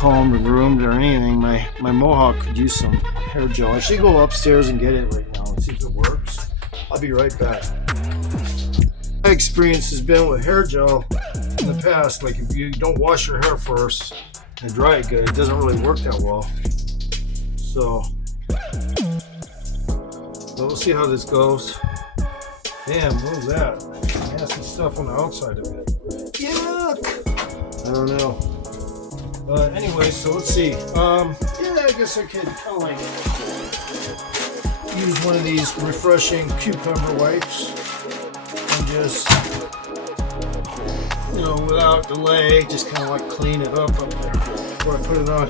combed or groomed or anything. My mohawk could use some hair gel. I should go upstairs and get it right now and see if it works. I'll be right back. My experience has been with hair gel in the past, like if you don't wash your hair first and dry it good, it doesn't really work that well. So we'll see how this goes. Damn, what was that? Nasty stuff on the outside of it. Yuck! I don't know. Anyway, so let's see. Yeah, I guess I could kind of like use one of these refreshing cucumber wipes and just, without delay, just kind of like clean it up there before I put it on.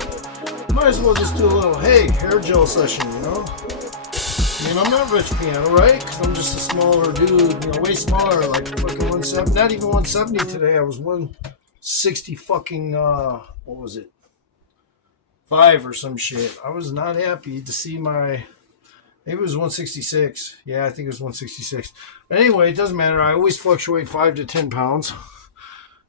Might as well just do a little, hair gel session, I mean, I'm not Rich Piano, right? Because I'm just a smaller dude, way smaller, like fucking 170, not even 170 today. I was 160 fucking, what was it? 5 or some shit. I was not happy to see maybe it was 166. Yeah, I think it was 166. But anyway, it doesn't matter. I always fluctuate 5 to 10 pounds.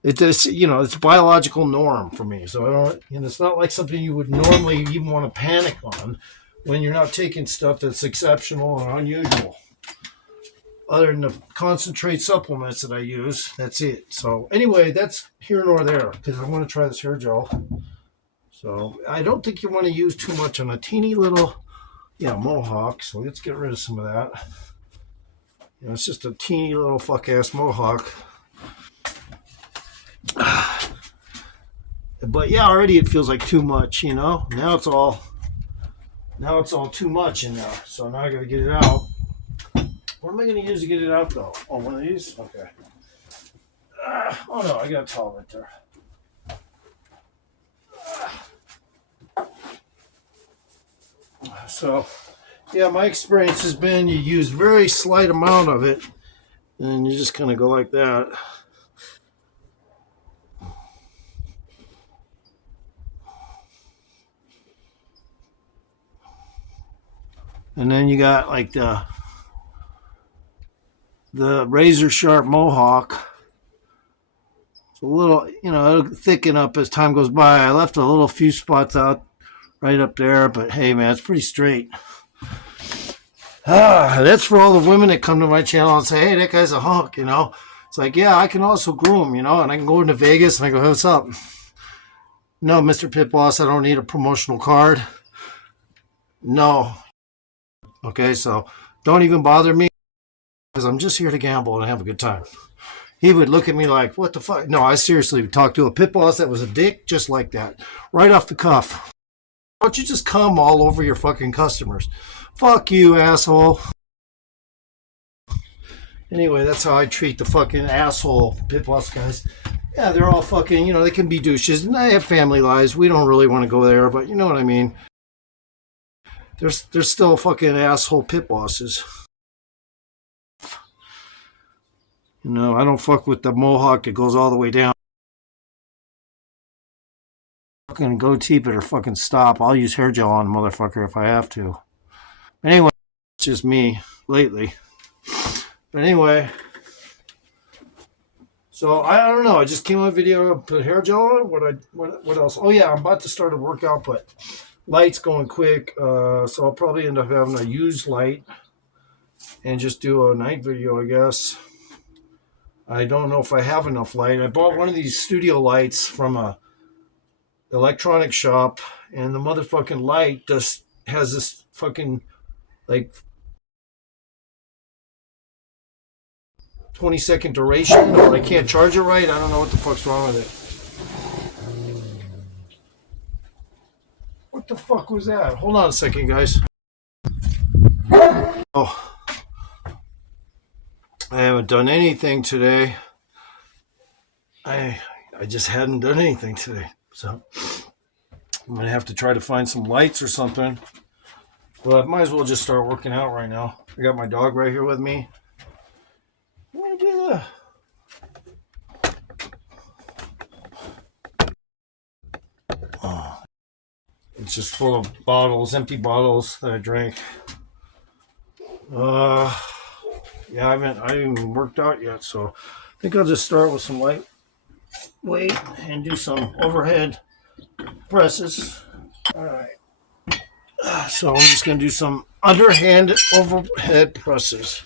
It's a biological norm for me. So I don't, it's not like something you would normally even want to panic on when you're not taking stuff that's exceptional and unusual. Other than the concentrate supplements that I use, that's it. So anyway, that's here nor there because I want to try this hair gel. So I don't think you want to use too much on a teeny little, mohawk. So let's get rid of some of that. It's just a teeny little fuck ass mohawk. But yeah, already it feels like too much, Now it's all too much in there. So now I gotta get it out. What am I gonna use to get it out though? Oh, one of these? Okay. Oh no, I got a towel right there. So yeah, my experience has been you use very slight amount of it and you just kind of go like that. And then you got like the razor sharp mohawk. It's a little, it'll thicken up as time goes by. I left a little few spots out right up there, but hey man, it's pretty straight. That's for all the women that come to my channel and say, hey, that guy's a hunk, It's like, yeah, I can also groom, and I can go into Vegas and I go, hey, what's up? No, Mr. Pit Boss, I don't need a promotional card. No. Okay, so don't even bother me because I'm just here to gamble and have a good time. He would look at me like, what the fuck? No, I seriously talked to a pit boss that was a dick just like that. Right off the cuff. Why don't you just come all over your fucking customers? Fuck you, asshole. Anyway, that's how I treat the fucking asshole pit boss guys. Yeah, they're all fucking, they can be douches. And they have family lives. We don't really want to go there, but you know what I mean. There's still fucking asshole pit bosses. I don't fuck with the mohawk that goes all the way down. Fucking goatee better fucking stop. I'll use hair gel on a motherfucker if I have to. Anyway, it's just me lately. But anyway, so I don't know. I just came on a video, put hair gel on. What else? Oh yeah, I'm about to start a workout, but light's going quick, so I'll probably end up having a used light and just do a night video, I guess. I don't know if I have enough light. I bought one of these studio lights from a electronic shop, and the motherfucking light just has this fucking like 20-second duration, or I can't charge it right. I don't know what the fuck's wrong with it. What the fuck was that? Hold on a second, guys. Oh. I haven't done anything today. I just hadn't done anything today. So I'm going to have to try to find some lights or something. But I might as well just start working out right now. I got my dog right here with me. What do I do that? Oh. It's just full of bottles, empty bottles that I drank. Yeah, I haven't even worked out yet, so I think I'll just start with some light weight and do some overhead presses. All right. So I'm just going to do some underhand overhead presses.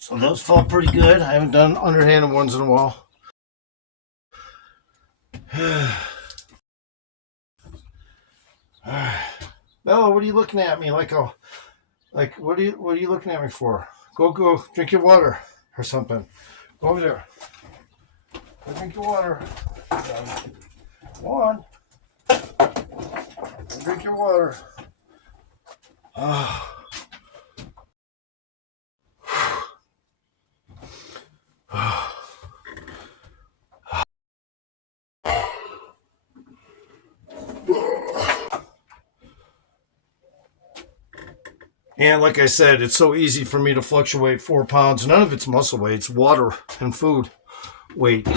So those felt pretty good. I haven't done underhanded ones in a while. Bella, what are you looking at me like? Oh, like what are you looking at me for? Go, drink your water or something. Go over there. Go drink your water. Come on. Go drink your water. And like I said, it's so easy for me to fluctuate 4 pounds. None of it's muscle weight. It's water and food weight.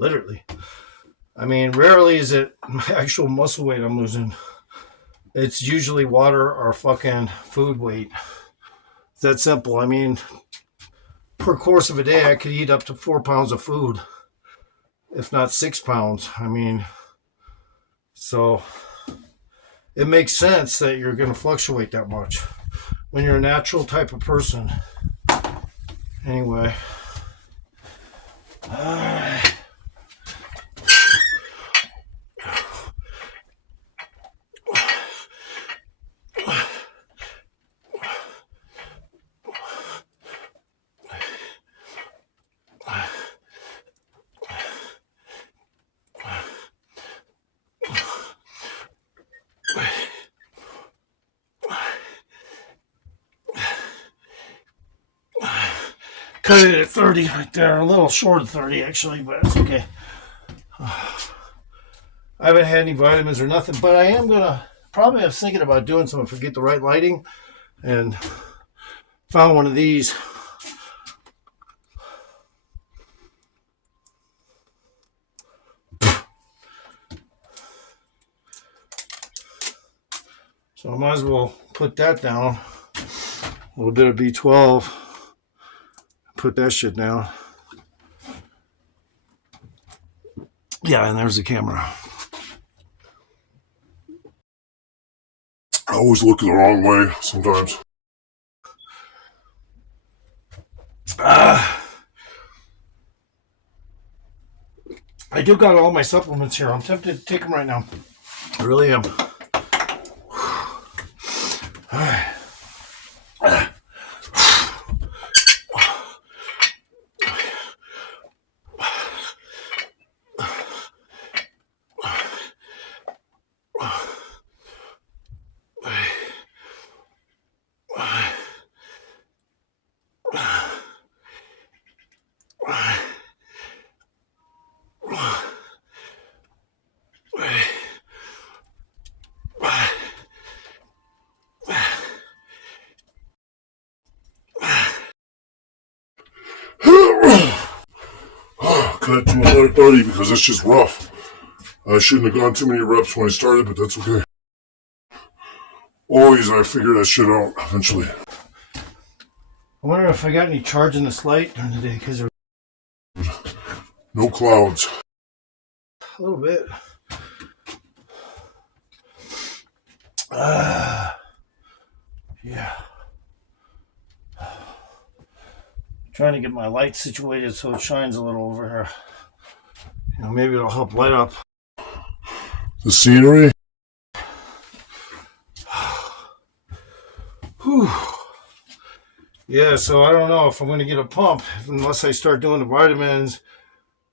Literally. I mean, rarely is it actual muscle weight I'm losing. It's usually water or fucking food weight. It's that simple. I mean, per course of a day, I could eat up to 4 pounds of food, if not 6 pounds. I mean, so it makes sense that you're going to fluctuate that much when you're a natural type of person. Anyway. Cut it at 30 right there. A little short of 30 actually, but it's okay. I haven't had any vitamins or nothing, but I am gonna probably, I was thinking about doing something if I get the right lighting, and found one of these. So I might as well put that down. A little bit of B12. Put that shit down. Yeah, and there's the camera. I always look the wrong way sometimes. I do got all my supplements here. I'm tempted to take them right now. I really am. All right. Cut to 130 because that's just rough. I shouldn't have gone too many reps when I started, but that's okay. Always I figure that shit out eventually. I wonder if I got any charge in this light during the day because no clouds. A little bit. Yeah. Trying to get my light situated so it shines a little over here. You know, maybe it'll help light up the scenery. Whew. Yeah, so I don't know if I'm going to get a pump unless I start doing the vitamins.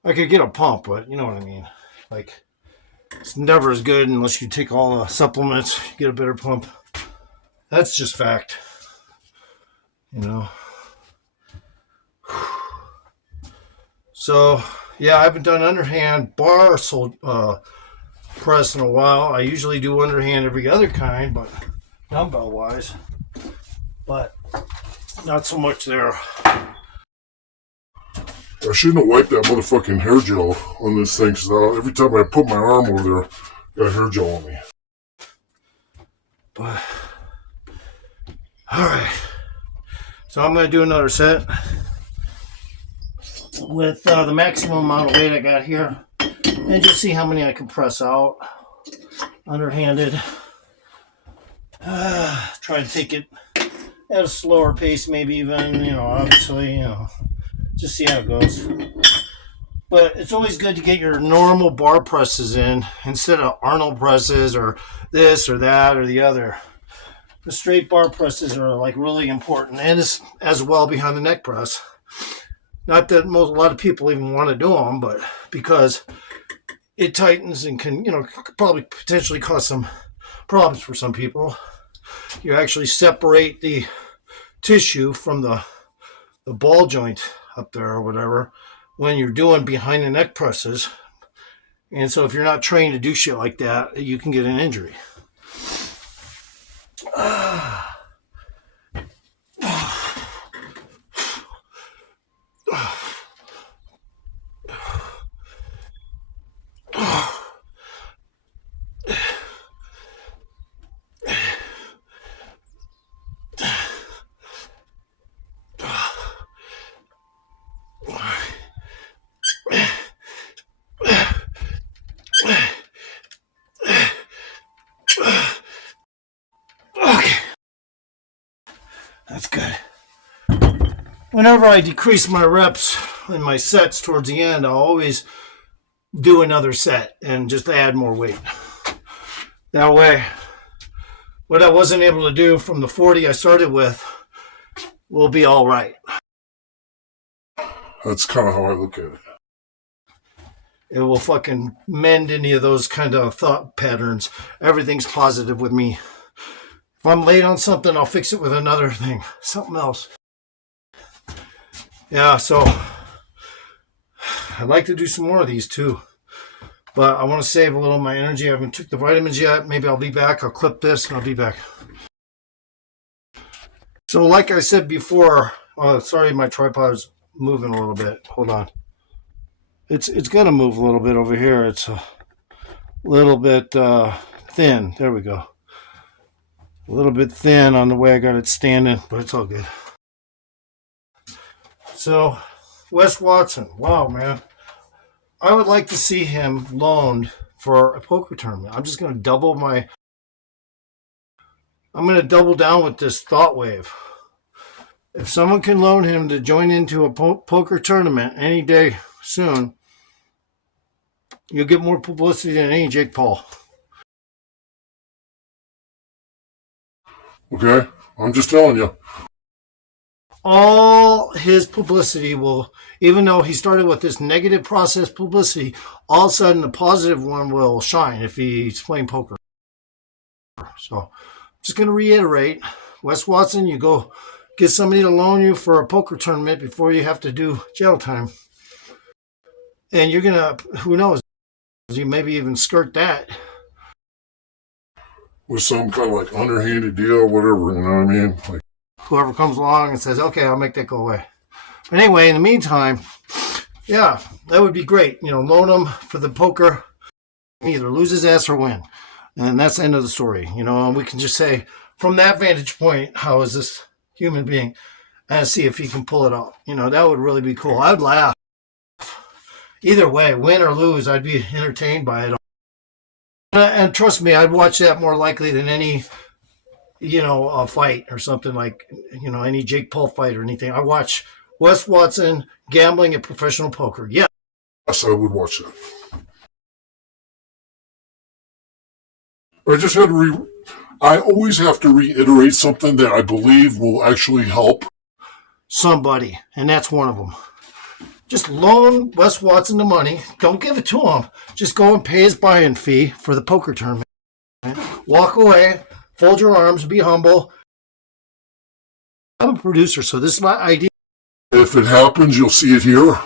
I could get a pump, but you know what I mean. Like, it's never as good unless you take all the supplements, get a better pump. That's just fact. You know. So, yeah, I haven't done underhand bar press in a while. I usually do underhand every other kind, but dumbbell wise. But not so much there. I shouldn't have wiped that motherfucking hair gel on this thing, because every time I put my arm over there, I got hair gel on me. But, alright. So I'm going to do another set with the maximum amount of weight I got here. And just see how many I can press out. Underhanded. Try to take it at a slower pace, maybe even, obviously, just see how it goes. But it's always good to get your normal bar presses in instead of Arnold presses or this or that or the other. The straight bar presses are like really important, and as well behind the neck press. Not that a lot of people even want to do them, but because it tightens and can, probably potentially cause some problems for some people. You actually separate the tissue from the ball joint up there or whatever when you're doing behind the neck presses. And so if you're not trained to do shit like that, you can get an injury. That's good. Whenever I decrease my reps and my sets towards the end, I'll always do another set and just add more weight. That way, what I wasn't able to do from the 40 I started with will be all right. That's kind of how I look at it. It will fucking mend any of those kind of thought patterns. Everything's positive with me. If I'm late on something, I'll fix it with another thing, something else. Yeah, so I'd like to do some more of these too. But I want to save a little of my energy. I haven't took the vitamins yet. Maybe I'll be back. I'll clip this and I'll be back. So like I said before, sorry, my tripod's moving a little bit. Hold on. It's going to move a little bit over here. It's a little bit thin. There we go. A little bit thin on the way I got it standing, but it's all good. So, Wes Watson. Wow, man. I would like to see him loaned for a poker tournament. I'm just going to double down with this thought wave. If someone can loan him to join into a poker tournament any day soon, you'll get more publicity than any Jake Paul. Okay? I'm just telling you. All his publicity will, even though he started with this negative process publicity, all of a sudden the positive one will shine if he's playing poker. So, I'm just going to reiterate, Wes Watson, you go get somebody to loan you for a poker tournament before you have to do jail time. And you're going to, who knows, you maybe even skirt that. With some kind of like underhanded deal or whatever, you know what I mean? Like, whoever comes along and says, okay, I'll make that go away. But anyway, in the meantime, yeah, that would be great. Loan him for the poker, either lose his ass or win. And that's the end of the story. And we can just say, from that vantage point, how is this human being? And see if he can pull it off. That would really be cool. I'd laugh. Either way, win or lose, I'd be entertained by it. And trust me, I'd watch that more likely than any, a fight or something like, any Jake Paul fight or anything. I watch Wes Watson gambling at professional poker. Yeah. Yes, I would watch that. I always have to reiterate something that I believe will actually help somebody, and that's one of them. Just loan Wes Watson the money. Don't give it to him. Just go and pay his buy-in fee for the poker tournament. Walk away, fold your arms, be humble. I'm a producer, so this is my idea. If it happens, you'll see it here.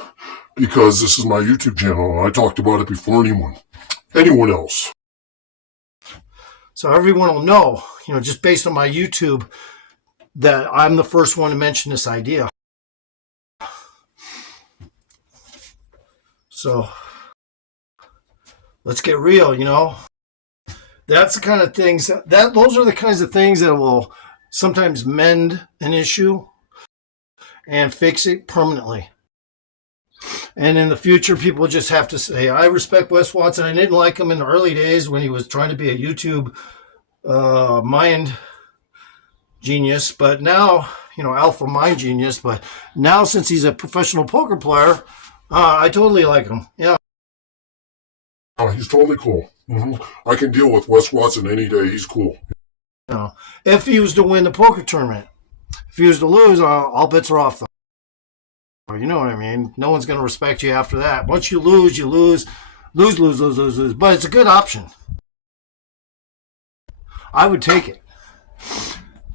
because this is my YouTube channel and I talked about it before anyone else. So everyone will know, just based on my YouTube, that I'm the first one to mention this idea. So let's get real, That's the kind of things those are the kinds of things that will sometimes mend an issue and fix it permanently. And in the future, people just have to say, I respect Wes Watson. I didn't like him in the early days when he was trying to be a YouTube mind genius, but now, alpha mind genius. But now, since he's a professional poker player, I totally like him. Yeah. Oh, he's totally cool. I can deal with Wes Watson any day. He's cool. If he was to win the poker tournament, if he was to lose, all bets are off, though. You know what I mean? No one's going to respect you after that. Once you lose, you lose. Lose. But it's a good option. I would take it.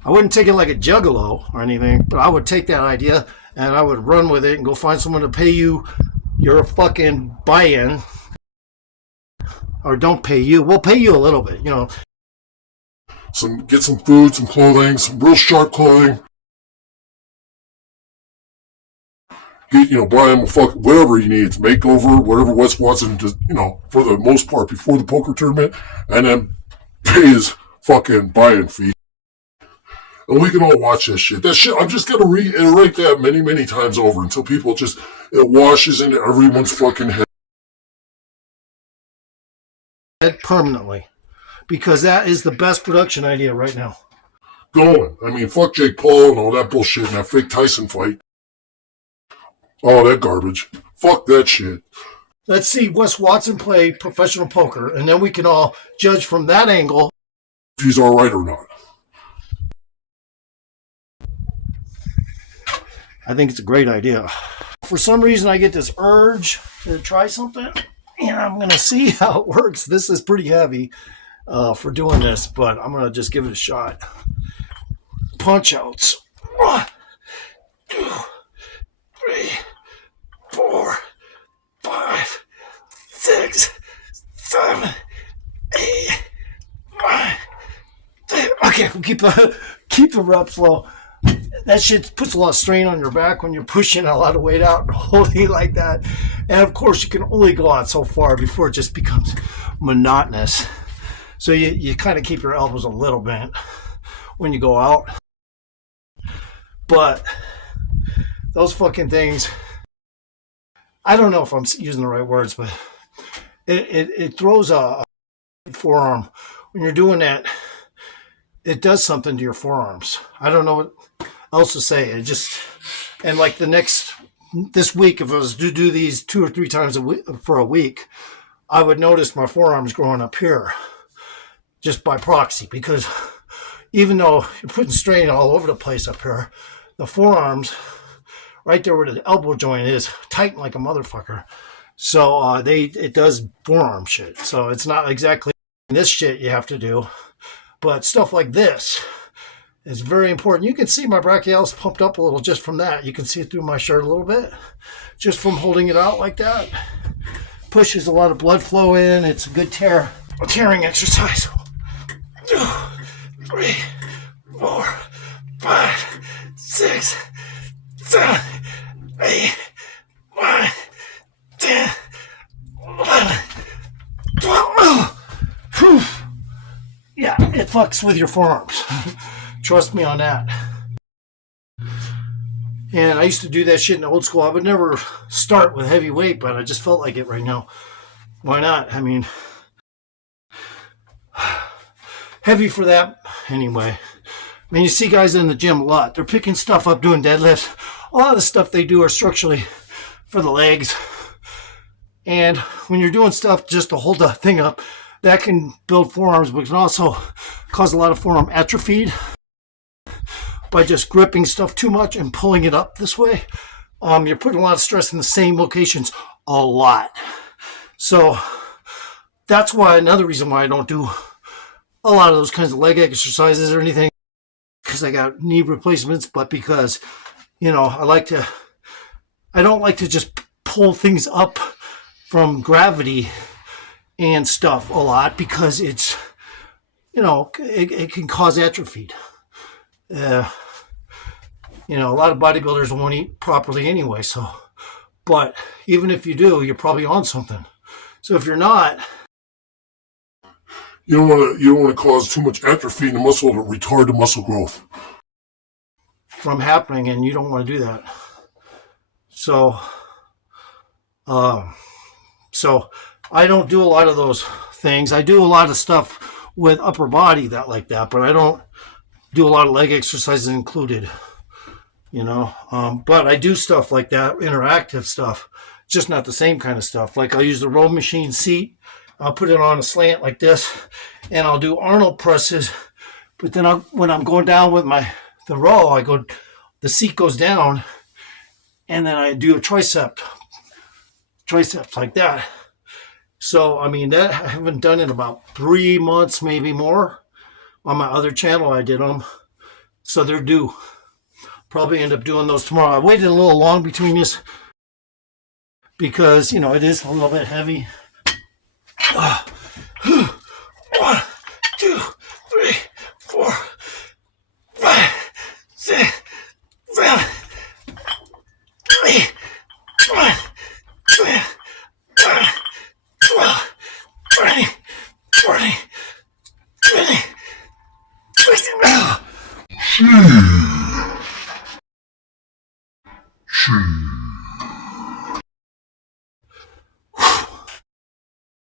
I wouldn't take it like a juggalo or anything, but I would take that idea and I would run with it and go find someone to pay you your fucking buy-in. Or don't pay you. We'll pay you a little bit, Get some food, some clothing, some real sharp clothing. Buy him whatever he needs, makeover, whatever Wes Watson does, for the most part before the poker tournament, and then pay his fucking buy-in fee. And we can all watch that shit. That shit, I'm just going to reiterate that many, many times over until it washes into everyone's fucking head. Permanently. Because that is the best production idea right now. Going. I mean, fuck Jake Paul and all that bullshit and that fake Tyson fight. All that garbage. Fuck that shit. Let's see Wes Watson play professional poker, and then we can all judge from that angle if he's all right or not. I think it's a great idea. For some reason, I get this urge to try something, and I'm going to see how it works. This is pretty heavy for doing this, but I'm going to just give it a shot. Punch outs. 1, 2, 3, 4, 5, 6, 7, 8, 9, 10. Okay, we'll keep the reps low. That shit puts a lot of strain on your back when you're pushing a lot of weight out and holding like that. And of course, you can only go out so far before it just becomes monotonous. So you kind of keep your elbows a little bent when you go out. But those fucking things, I don't know if I'm using the right words, but it throws a forearm. When you're doing that, it does something to your forearms. I don't know what else to say. And like this week, if I was to do these 2 or 3 times for a week, I would notice my forearms growing up here just by proxy, because even though you're putting strain all over the place up here, the forearms right there where the elbow joint is tighten like a motherfucker. So it does forearm shit. So it's not exactly this shit you have to do, but stuff like this is very important. You can see my brachialis pumped up a little just from that. You can see it through my shirt a little bit, just from holding it out like that. Pushes a lot of blood flow in. It's a good tearing exercise. 2, 3, 4, 5, 6, 7, 8, 9, 10, 11, 12. Whew. Yeah, it fucks with your forearms. Trust me on that. And I used to do that shit in old school. I would never start with heavy weight, but I just felt like it right now. Why not? I mean, heavy for that anyway. I mean, you see guys in the gym a lot. They're picking stuff up, doing deadlifts. A lot of the stuff they do are structurally for the legs. And when you're doing stuff just to hold the thing up, that can build forearms, but can also cause a lot of forearm atrophy by just gripping stuff too much and pulling it up this way. You're putting a lot of stress in the same locations a lot. So that's why another reason why I don't do a lot of those kinds of leg exercises or anything, because I got knee replacements, but because, I don't like to just hold things up from gravity and stuff a lot because it's, it can cause atrophy. A lot of bodybuilders won't eat properly anyway. So, but even if you do, you're probably on something. So if you're not, you don't want to cause too much atrophy in the muscle to retard the muscle growth from happening, and you don't want to do that. So I don't do a lot of those things. I do a lot of stuff with upper body like that, but I don't do a lot of leg exercises included, but I do stuff like that, interactive stuff, just not the same kind of stuff. Like I'll use the row machine seat. I'll put it on a slant like this, and I'll do Arnold presses. But then when I'm going down with the row, the seat goes down, and then I do a triceps like that. So, that I haven't done in about 3 months, maybe more. On my other channel, I did them. So they're due. Probably end up doing those tomorrow. I waited a little long between this because, it is a little bit heavy. 1, 2, 3, 4, 5, 6,